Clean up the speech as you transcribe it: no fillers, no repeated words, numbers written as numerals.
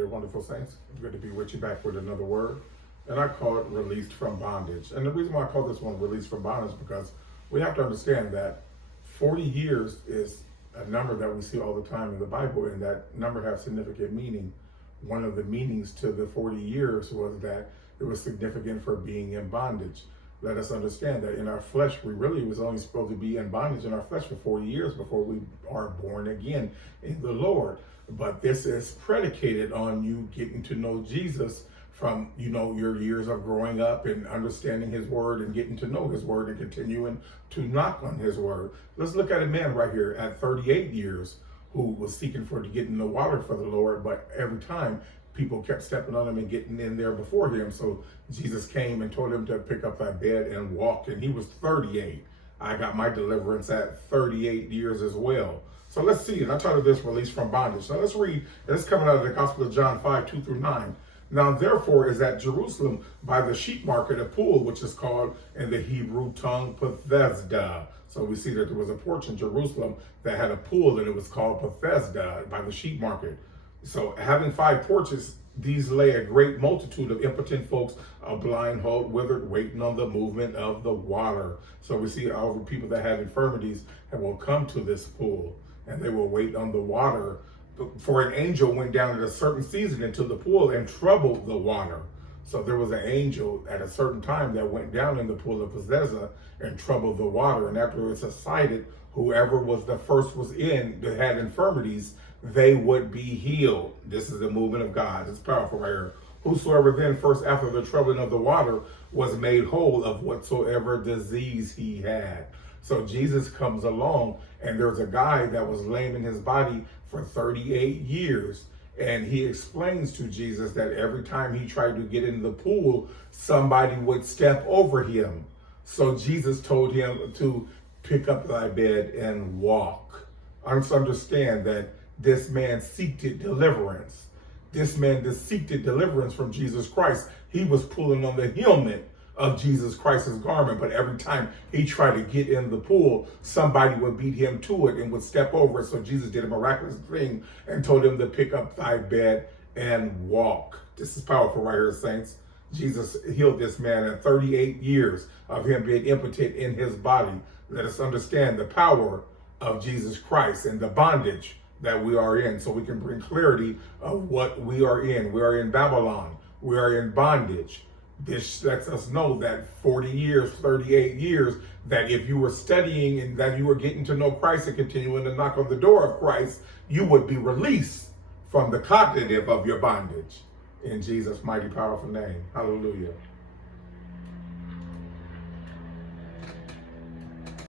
there, wonderful saints. It's good to be with you back with another word. And I call it released from bondage. And the reason why I call this one released from bondage is because we have to understand that 40 years is a number that we see all the time in the Bible, and that number has significant meaning. One of the meanings to the 40 years was that it was significant for being in bondage. Let us understand that in our flesh, we really was only supposed to be in bondage in our flesh for 40 years before we are born again in the Lord. But this is predicated on you getting to know Jesus from, your years of growing up and understanding his word and getting to know his word and continuing to knock on his word. Let's look at a man right here at 38 years who was seeking to get in the water for the Lord, but every time people kept stepping on him and getting in there before him. So Jesus came and told him to pick up that bed and walk, and he was 38. I got my deliverance at 38 years as well. So let's see, and I titled this Release from Bondage. So let's read, and it's coming out of the Gospel of John 5:2-9. Now therefore is at Jerusalem by the sheep market a pool, which is called in the Hebrew tongue Bethesda. So we see that there was a porch in Jerusalem that had a pool, and it was called Bethesda by the sheep market. So having 5 porches, these lay a great multitude of impotent folks, a blind, halt, withered, waiting on the movement of the water. So we see all the people that have infirmities and will come to this pool, and they will wait on the water. For an angel went down at a certain season into the pool and troubled the water. So there was an angel at a certain time that went down in the pool of Bethesda and troubled the water. And after it subsided, whoever was the first was in that had infirmities, they would be healed. This is the movement of God. It's powerful right here. Whosoever then first after the troubling of the water was made whole of whatsoever disease he had. So Jesus comes along, and there's a guy that was lame in his body for 38 years. And he explains to Jesus that every time he tried to get in the pool, somebody would step over him. So Jesus told him to pick up thy bed and walk. Understand that this man seeked deliverance. This man seeked deliverance from Jesus Christ. He was pulling on the helmet of Jesus Christ's garment, but every time he tried to get in the pool, somebody would beat him to it and would step over it. So Jesus did a miraculous thing and told him to pick up thy bed and walk. This is powerful right here, saints. Jesus healed this man in 38 years of him being impotent in his body. Let us understand the power of Jesus Christ and the bondage that we are in, so we can bring clarity of what we are in. We are in Babylon. We are in bondage. This lets us know that 40 years, 38 years, that if you were studying and that you were getting to know Christ and continuing to knock on the door of Christ, you would be released from the cognitive of your bondage. In Jesus' mighty, powerful name. Hallelujah.